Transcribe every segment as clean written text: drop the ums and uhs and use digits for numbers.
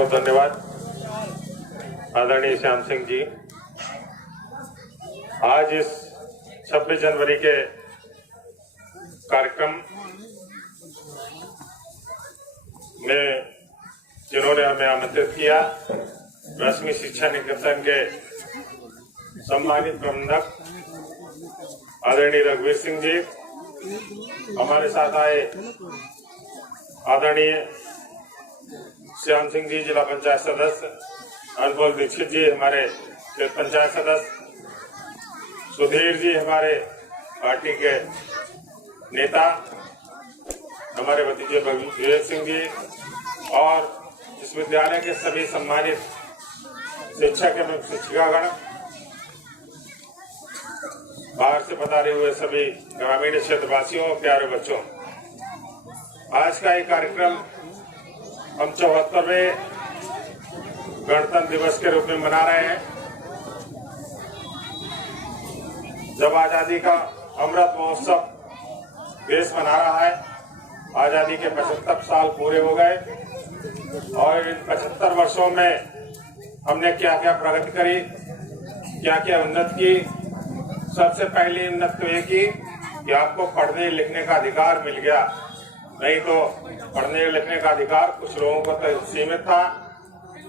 बहुत धन्यवाद आदरणीय श्याम सिंह जी। आज इस 26 जनवरी के कार्यक्रम में जिन्होंने हमें आमंत्रित किया, रश्मि शिक्षा निकेतन के सम्मानित प्रबंधक आदरणीय रघुवीर सिंह जी, हमारे साथ आए आदरणीय श्याम सिंह जी जिला पंचायत सदस्य, अनमोल दीक्षित जी हमारे क्षेत्र पंचायत सदस्य, सुधीर जी हमारे पार्टी के नेता, हमारे भतीजे विवेक सिंह जी और इस विद्यालय के सभी सम्मानित शिक्षक एवं शिक्षिकागण, बाहर से पधारे हुए सभी ग्रामीण क्षेत्रवासियों, प्यारे बच्चों। आज का ये कार्यक्रम हम 74वें गणतंत्र दिवस के रूप में मना रहे हैं। जब आजादी का अमृत महोत्सव देश मना रहा है, आजादी के 75 साल पूरे हो गए और इन 75 वर्षों में हमने क्या क्या प्रगति करी, क्या क्या उन्नति की। सबसे पहली उन्नति तो ये की कि आपको पढ़ने लिखने का अधिकार मिल गया। नहीं तो पढ़ने लिखने का अधिकार कुछ लोगों को तो सीमित था,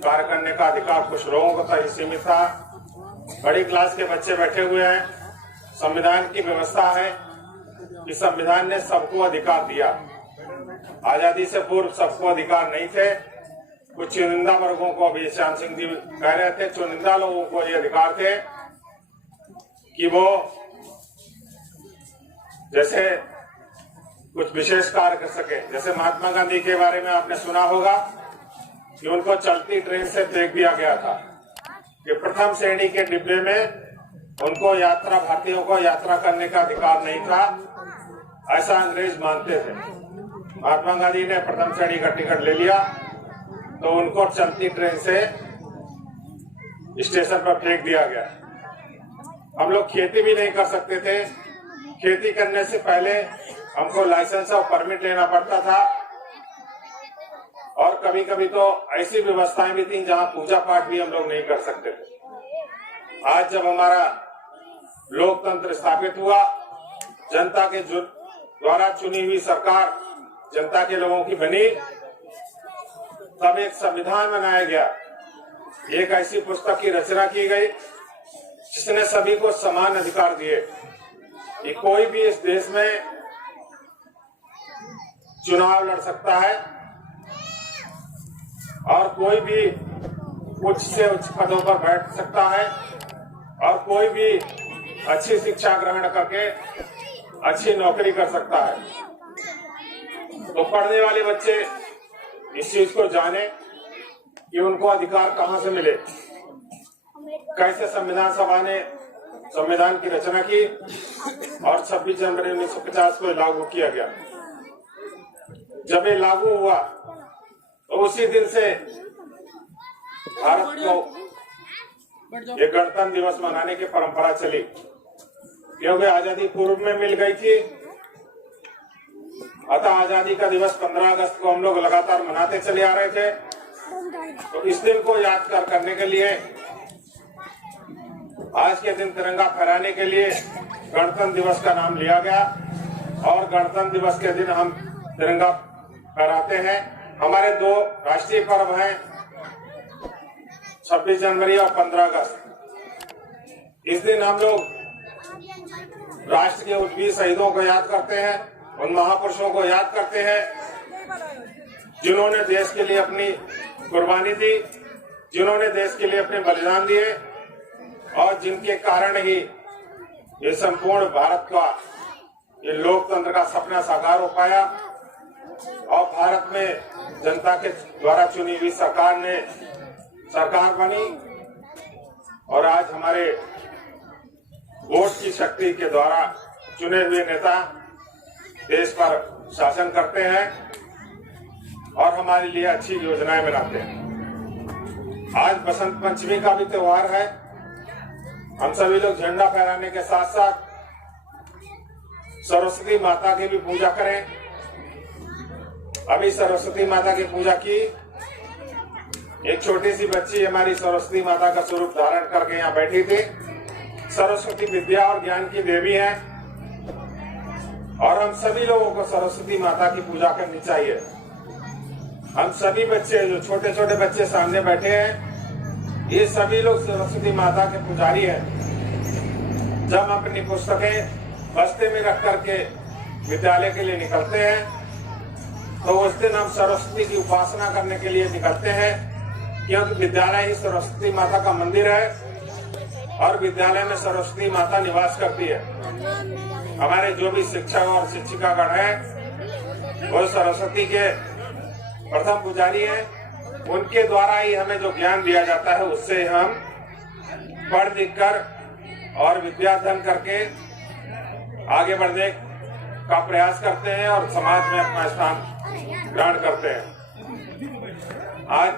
कार्य करने का अधिकार कुछ लोगों को तो सीमित था। बड़ी क्लास के बच्चे बैठे हुए हैं। संविधान की व्यवस्था है कि संविधान ने सबको अधिकार दिया। आजादी से पूर्व सबको अधिकार नहीं थे। कुछ चुनिंदा वर्गों को, अभी श्याम सिंह जी कह रहे थे, चुनिंदा लोगों को ये अधिकार थे कि वो जैसे कुछ विशेष कार्य कर सके। जैसे महात्मा गांधी के बारे में आपने सुना होगा कि उनको चलती ट्रेन से फेंक दिया गया था कि प्रथम श्रेणी के डिब्बे में उनको भारतीयों को यात्रा करने का अधिकार नहीं था, ऐसा अंग्रेज मानते थे। महात्मा गांधी ने प्रथम श्रेणी का टिकट ले लिया तो उनको चलती ट्रेन से स्टेशन पर फेंक दिया गया। हम लोग खेती भी नहीं कर सकते थे। खेती करने से पहले हमको लाइसेंस और परमिट लेना पड़ता था और कभी कभी तो ऐसी व्यवस्थाएं भी थी जहां पूजा पाठ भी हम लोग नहीं कर सकते थे। आज जब हमारा लोकतंत्र स्थापित हुआ, जनता के द्वारा चुनी हुई सरकार जनता के लोगों की बनी, तब एक संविधान बनाया गया। एक ऐसी पुस्तक की रचना की गई जिसने सभी को समान अधिकार दिए कि कोई भी इस देश में चुनाव लड़ सकता है और कोई भी उच्च से उच्च पदों पर बैठ सकता है और कोई भी अच्छी शिक्षा ग्रहण करके अच्छी नौकरी कर सकता है। तो पढ़ने वाले बच्चे इस चीज को जाने कि उनको अधिकार कहां से मिले, कैसे संविधान सभा ने संविधान की रचना की और 26 जनवरी 1950 को लागू किया गया। जब ये लागू हुआ तो उसी दिन से भारत को ये गणतंत्र दिवस मनाने की परंपरा चली, क्योंकि आजादी पूर्व में मिल गई थी। अतः आजादी का दिवस 15 अगस्त को हम लोग लगातार मनाते चले आ रहे थे। तो इस दिन को याद करने के लिए, आज के दिन तिरंगा फहराने के लिए गणतंत्र दिवस का नाम लिया गया और गणतंत्र दिवस के दिन हम तिरंगा फहराते हैं। हमारे दो राष्ट्रीय पर्व हैं, 26 जनवरी और 15 अगस्त। इस दिन हम लोग राष्ट्र के उन वीर शहीदों को याद करते हैं, उन महापुरुषों को याद करते हैं जिन्होंने देश के लिए अपनी कुर्बानी दी, जिन्होंने देश के लिए अपने बलिदान दिए और जिनके कारण ही ये संपूर्ण भारत का ये लोकतंत्र का सपना साकार हो पाया और भारत में जनता के द्वारा चुनी हुई सरकार बनी और आज हमारे वोट की शक्ति के द्वारा चुने हुए नेता देश पर शासन करते हैं और हमारे लिए अच्छी योजनाएं बनाते हैं। आज बसंत पंचमी का भी त्योहार है। हम सभी लोग झंडा फहराने के साथ साथ सरस्वती माता की भी पूजा करें। अभी सरस्वती माता की पूजा की एक छोटी सी बच्ची हमारी सरस्वती माता का स्वरूप धारण करके यहाँ बैठी थी। सरस्वती विद्या और ज्ञान की देवी है और हम सभी लोगों को सरस्वती माता की पूजा करनी चाहिए। हम सभी बच्चे, जो छोटे छोटे बच्चे सामने बैठे हैं, ये सभी लोग सरस्वती माता के पुजारी हैं। जब हम अपनी पुस्तकें बस्ते में रख करके विद्यालय के लिए निकलते हैं तो उस दिन हम सरस्वती की उपासना करने के लिए निकलते हैं, क्योंकि विद्यालय ही सरस्वती माता का मंदिर है और विद्यालय में सरस्वती माता निवास करती है। हमारे जो भी शिक्षक और शिक्षिकागण हैं वो सरस्वती के प्रथम पुजारी हैं। उनके द्वारा ही हमें जो ज्ञान दिया जाता है उससे हम पढ़ लिख कर और विद्याधन करके आगे बढ़ने का प्रयास करते हैं और समाज में अपना स्थान ग्रहण करते हैं। आज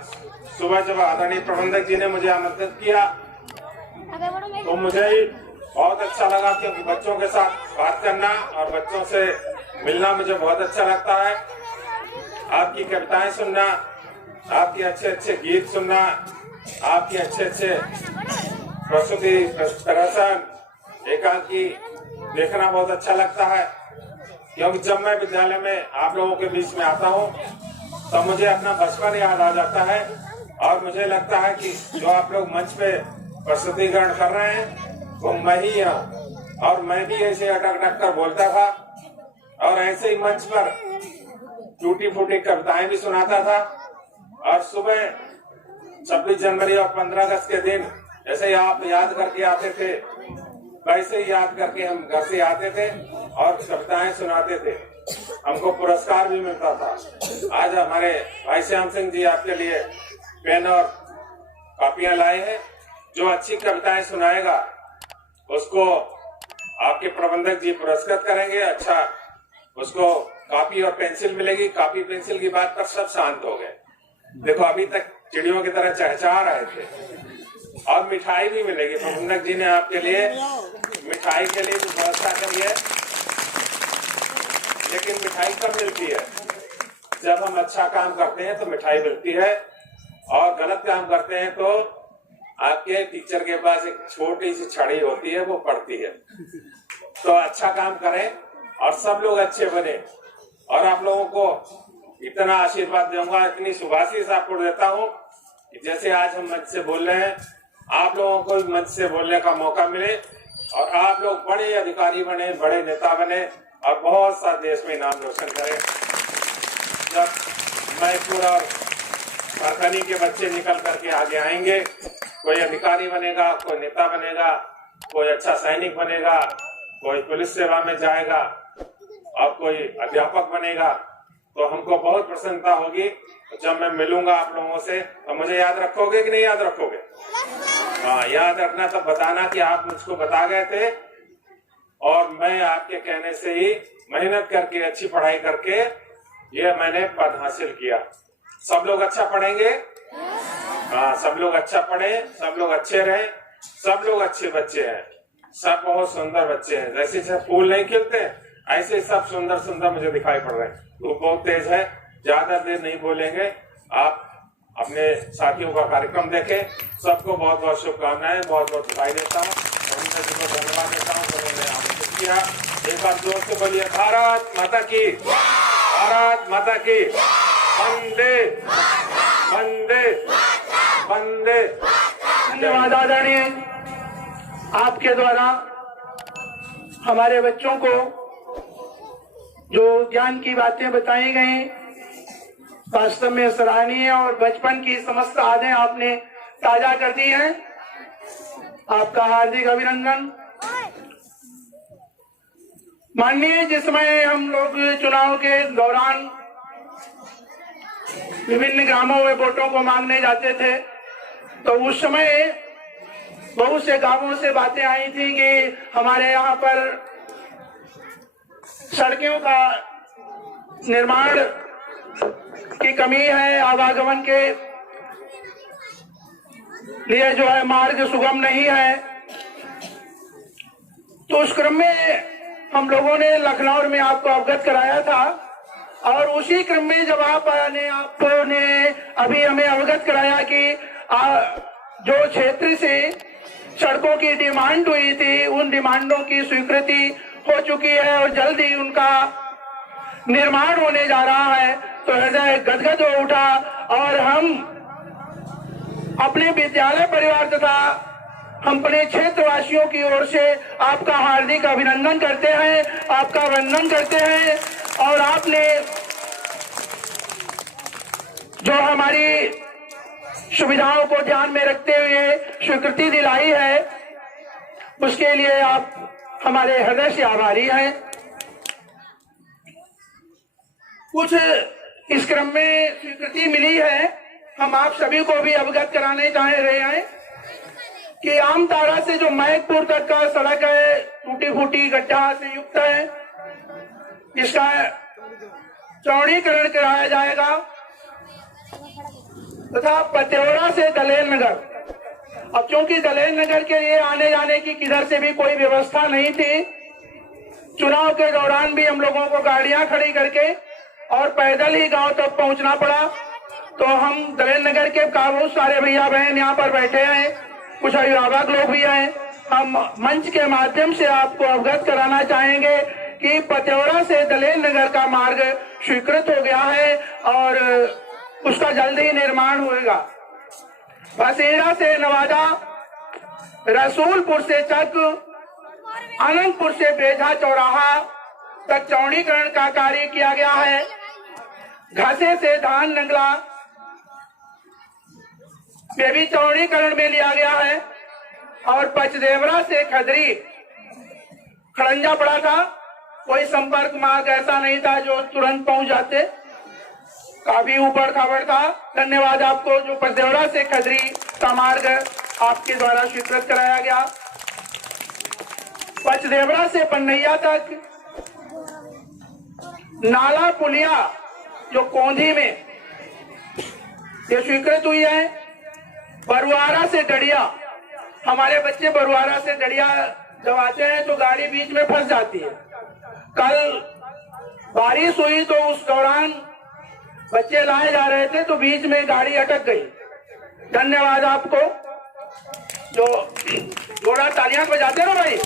सुबह जब आदरणीय प्रबंधक जी ने मुझे आमंत्रित किया तो मुझे ही बहुत अच्छा लगा, क्योंकि बच्चों के साथ बात करना और बच्चों से मिलना मुझे बहुत अच्छा लगता है। आपकी कविताएं सुनना, आपके अच्छे अच्छे गीत सुनना, आपके अच्छे अच्छे प्रस्तुति प्रदर्शन एकांकी देखना बहुत अच्छा लगता है। क्योंकि जब मैं विद्यालय में आप लोगों के बीच में आता हूँ तो मुझे अपना बचपन याद आ जाता है और मुझे लगता है कि जो आप लोग मंच पे प्रस्तुतिकरण कर रहे हैं वो मैं ही हूँ और मैं भी ऐसे अटक कर बोलता था और ऐसे ही मंच पर टूटी फूटी कविताएं भी सुनाता था। और सुबह 26 जनवरी और 15 अगस्त के दिन जैसे ही आप याद करके आते थे वैसे ही याद करके हम घर से आते थे और कविताएं सुनाते थे। हमको पुरस्कार भी मिलता था। आज हमारे भाई श्याम सिंह जी आपके लिए पेन और कॉपियां लाए हैं। जो अच्छी कविताएं सुनाएगा उसको आपके प्रबंधक जी पुरस्कृत करेंगे। अच्छा, उसको कॉपी और पेंसिल मिलेगी। कॉपी पेंसिल की बात पर सब शांत हो गए। देखो, अभी तक चिड़ियों की तरह चहचहा रहे थे। और मिठाई भी मिलेगी। प्रबंधक जी ने आपके लिए मिठाई के लिए भी व्यवस्था करी है, लेकिन मिठाई कब मिलती है? जब हम अच्छा काम करते हैं तो मिठाई मिलती है और गलत काम करते हैं तो आपके टीचर के पास एक छोटी सी छड़ी होती है, वो पड़ती है। तो अच्छा काम करें और सब लोग अच्छे बने। और आप लोगों को इतना आशीर्वाद दूंगा, इतनी सुभाषित आपको देता हूँ कि जैसे आज हम मंच से बोल रहे हैं, आप लोगों को भी मंच से बोलने का मौका मिले और आप लोग बड़े अधिकारी बने, बड़े नेता बने और बहुत सा देश में नाम रोशन करें। जब मैसूर और परखनी के बच्चे निकल करके आगे आएंगे, कोई अधिकारी बनेगा, कोई नेता बनेगा, कोई अच्छा सैनिक बनेगा, कोई पुलिस सेवा में जाएगा और कोई अध्यापक बनेगा, तो हमको बहुत प्रसन्नता होगी। जब मैं मिलूंगा आप लोगों से तो मुझे याद रखोगे कि नहीं याद रखोगे? हाँ, याद रखना। तब बताना कि आप मुझको बता गए थे और मैं आपके कहने से ही मेहनत करके अच्छी पढ़ाई करके ये मैंने पद हासिल किया। सब लोग अच्छा पढ़ेंगे? हाँ, सब लोग अच्छा पढ़े, सब लोग अच्छे रहे, सब लोग अच्छे बच्चे हैं, सब बहुत सुंदर बच्चे हैं। जैसे जैसे फूल नहीं खिलते ऐसे सब सुंदर सुंदर मुझे दिखाई पड़ रहे हैं। धूप बहुत तेज है, ज्यादा देर नहीं बोलेंगे। आप अपने साथियों का कार्यक्रम देखें। सबको बहुत बहुत शुभकामनाएं, बहुत बहुत बधाई देता हूँ। धन्यवाद देता हूँ, उन्होंने आमंत्रित किया। एक बार जोर से बोलिए, भारत माता की, भारत माता की, वंदे वंदे वंदे। धन्यवाद आदरणीय, आपके द्वारा हमारे बच्चों को जो ज्ञान की बातें बताई गई वास्तव में सराहनीय और बचपन की समस्त यादें आपने ताजा कर दी हैं। आपका हार्दिक अभिनंदन। माननीय, जिस समय हम लोग चुनाव के दौरान विभिन्न ग्रामों में वोटों को मांगने जाते थे तो उस समय बहुत से गांवों से बातें आई थी कि हमारे यहाँ पर सड़कों का निर्माण की कमी है, आवागमन के लिए जो है मार्ग सुगम नहीं है। तो उस क्रम में हम लोगों ने लखनऊ में आपको अवगत कराया था और उसी क्रम में जब आपने अभी हमें अवगत कराया कि जो क्षेत्र से सड़कों की डिमांड हुई थी, उन डिमांडों की स्वीकृति हो चुकी है और जल्द ही उनका निर्माण होने जा रहा है, तो हृदय गदगद हो उठा। और हम अपने विद्यालय परिवार तथा हम अपने क्षेत्रवासियों की ओर से आपका हार्दिक अभिनंदन करते हैं, आपका वंदन करते हैं। और आपने जो हमारी सुविधाओं को ध्यान में रखते हुए स्वीकृति दिलाई है, उसके लिए आप हमारे हृदय से आभारी हैं। कुछ इस क्रम में स्वीकृति मिली है, हम आप सभी को भी अवगत कराने चाह रहे हैं कि आमतारा से जो महकपुर तक का सड़क है, टूटी फूटी गड्ढा से युक्त है, इसका चौड़ीकरण कराया जाएगा तथा पत्योरा से दलेल नगर। अब चूंकि दलेल नगर के लिए आने जाने की किधर से भी कोई व्यवस्था नहीं थी, चुनाव के दौरान भी हम लोगों को गाड़ियां खड़ी करके और पैदल ही गांव तक पहुंचना पड़ा। तो हम दलेल नगर के बहुत सारे भैया बहन यहाँ पर बैठे हैं, कुछ अभिभावक लोग भी हैं। हम मंच के माध्यम से आपको अवगत कराना चाहेंगे कि पत्योरा से दलेल नगर का मार्ग स्वीकृत हो गया है और उसका जल्द ही निर्माण होगा। बसेरा से नवादा, रसूलपुर से चक, आनंदपुर से बेझा चौराहा तक चौड़ीकरण का कार्य किया गया है। घासे से धान नंगला में भी चौड़ीकरण में लिया गया है और पचदेवरा से खदरी खड़ंजा पड़ा था, कोई संपर्क मार्ग ऐसा नहीं था जो तुरंत पहुंच जाते, काफी ऊपर खाबड़ था। धन्यवाद आपको जो पचदेवरा से खदरी का मार्ग आपके द्वारा स्वीकृत कराया गया। पचदेवरा से पन्नैया तक नाला पुलिया जो कोंधी में ये स्वीकृत हुई है। बरुआरा से डडिया, हमारे बच्चे बरुआरा से डडिया जब आते हैं तो गाड़ी बीच में फंस जाती है। कल बारिश हुई तो उस दौरान बच्चे लाए जा रहे थे तो बीच में गाड़ी अटक गई। धन्यवाद आपको जो थोड़ा तालियां बजाते ना भाई।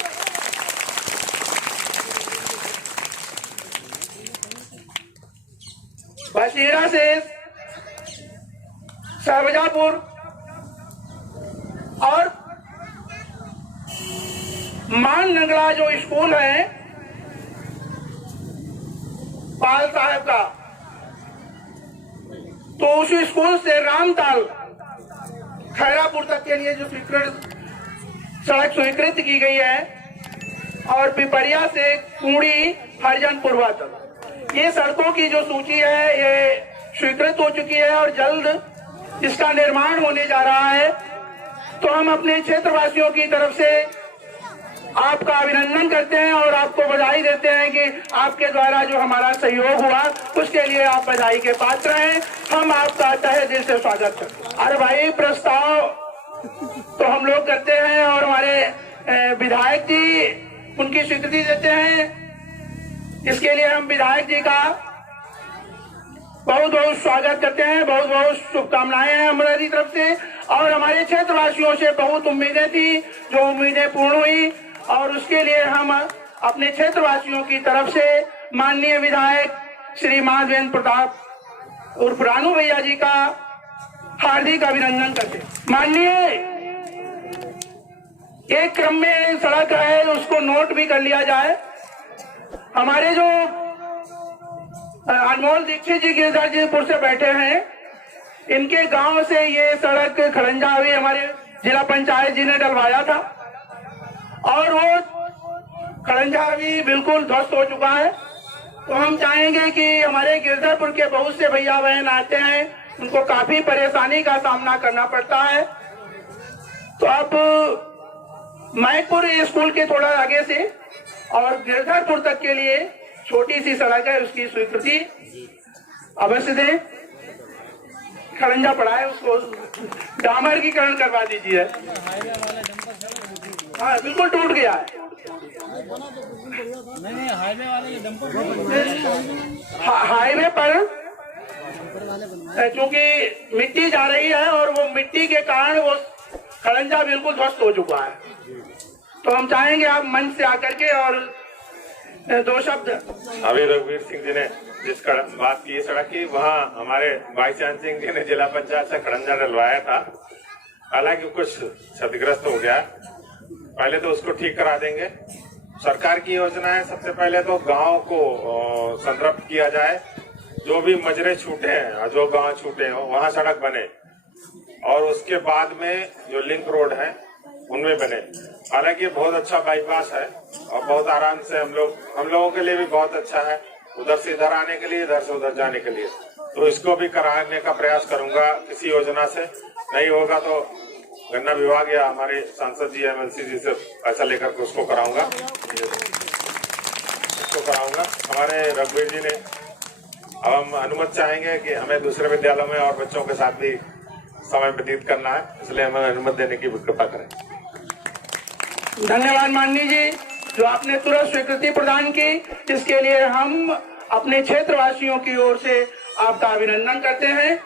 बसीरा से सरवजापुर और मान नंगला जो स्कूल है पाल साहब का, तो उस स्कूल से रामताल खैरापुर तक के लिए जो सड़क स्वीकृत की गई है और पिपरिया से कुड़ी हरिजनपुरवा तक, ये सड़कों की जो सूची है ये स्वीकृत हो चुकी है और जल्द इसका निर्माण होने जा रहा है। तो हम अपने क्षेत्रवासियों की तरफ से आपका अभिनंदन करते हैं और आपको बधाई देते हैं कि आपके द्वारा जो हमारा सहयोग हुआ उसके लिए आप बधाई के पात्र हैं। हम आपका तहे दिल से स्वागत करते हैं। अरे भाई, प्रस्ताव तो हम लोग करते हैं और हमारे विधायक जी उनकी स्वीकृति देते हैं। इसके लिए हम विधायक जी का बहुत बहुत स्वागत करते हैं, बहुत बहुत शुभकामनाएं हैं हमारी तरफ से। और हमारे क्षेत्रवासियों से बहुत उम्मीदें थी, जो उम्मीदें पूर्ण हुई और उसके लिए हम अपने क्षेत्रवासियों की तरफ से माननीय विधायक श्री माधवेंद्र प्रताप उर्फ रानू भैया जी का हार्दिक अभिनंदन करते हैं। माननीय एक क्रम में सड़क है उसको नोट भी कर लिया जाए। हमारे जो अनमोल दीक्षित जी गिरधरजीपुर से बैठे हैं, इनके गांव से ये सड़क खड़ंजा हुई हमारे जिला पंचायत जी ने डलवाया था और वो खड़ंजा भी बिल्कुल ध्वस्त हो चुका है। तो हम चाहेंगे कि हमारे गिरधरपुर के बहुत से भैया बहन आते हैं, उनको काफी परेशानी का सामना करना पड़ता है। तो अब महकपुर स्कूल के थोड़ा आगे से और गिरधरपुर तक के लिए छोटी सी सड़क है, उसकी स्वीकृति अवश्य दें। खड़ंजा पड़ा है, उसको डामरीकरण करवा दीजिए। हाँ, बिल्कुल टूट गया है। नहीं हाईवे वाले ये डंपर हाईवे पर चूंकि मिट्टी जा रही है और वो मिट्टी के कारण वो खड़ंजा बिल्कुल ध्वस्त हो चुका है, तो हम चाहेंगे आप मंच से आकर के और 2 शब्द। अभी रघुवीर सिंह जी ने जिस बात की सड़क की, वहाँ हमारे भाई चांद सिंह जी ने जिला पंचायत से खड़ंजा डलवाया था। हालांकि कुछ क्षतिग्रस्त हो गया, पहले तो उसको ठीक करा देंगे। सरकार की योजना है, सबसे पहले तो गांव को संतृप्त किया जाए, जो भी मजरे छूटे हैं, जो गांव छूटे हो वहां सड़क बने, और उसके बाद में जो लिंक रोड है उनमें बने। हालांकि बहुत अच्छा बाईपास है और बहुत आराम से हम लोगों के लिए भी बहुत अच्छा है, उधर से इधर आने के लिए, इधर से उधर जाने के लिए। तो इसको भी कराने का प्रयास करूंगा किसी योजना से, नहीं होगा तो गन्ना विभाग या हमारे सांसद जी एमएलसी जी से पैसा लेकर के उसको कराऊंगा। हमारे रघुवीर जी ने अब हम अनुमति चाहेंगे कि हमें दूसरे विद्यालयों में और बच्चों के साथ भी समय व्यतीत करना है, इसलिए हमें अनुमति देने की कृपा करें। धन्यवाद माननीय जी, जो आपने तुरंत स्वीकृति प्रदान की, इसके लिए हम अपने क्षेत्रवासियों की ओर से आपका अभिनंदन करते हैं।